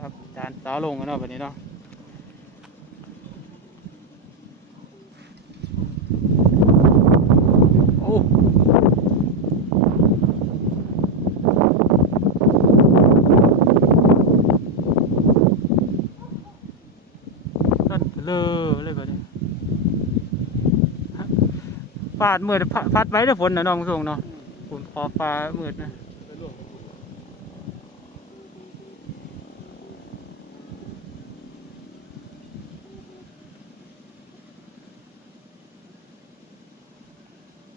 ครับจานสาวลงกันเนาะแบบนี้เนาะโอ้นั่นเลอเลยแบบนี้ฮะฟาดมืดฟาฟาดไว้ด้วยฝนนะน้องส่งเนาะฝนขอฟ้ามืดนะ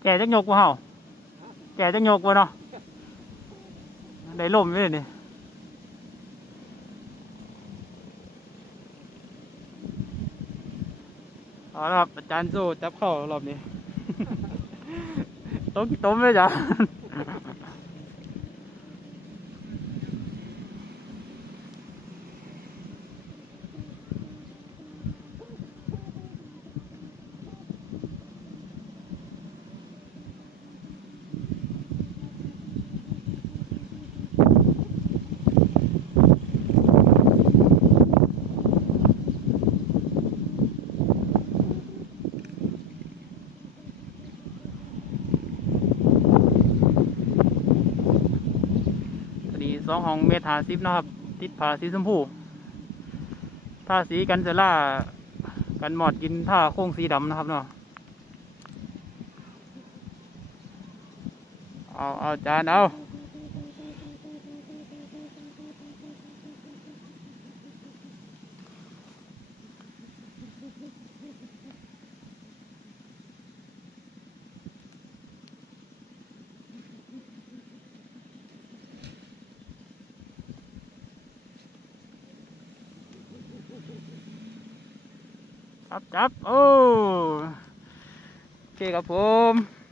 แกจักยกบ่เฮาแกจักยกบ่เนาะได้ล่มอยู่เลยนี่เอาละครับอาจารย์โซ่จับเข้ารอบนี้ ต้มต้มเลยจ้ะ สองห้องเมตรหาสิบนะครับ ติดผ้าสีชมพูผ้าสีกันเซล่ากันหมอดกินผ้าโค้งสีดำนะครับเนาะเอาเอาจานเอา จับจับโอ้โอเคครับผม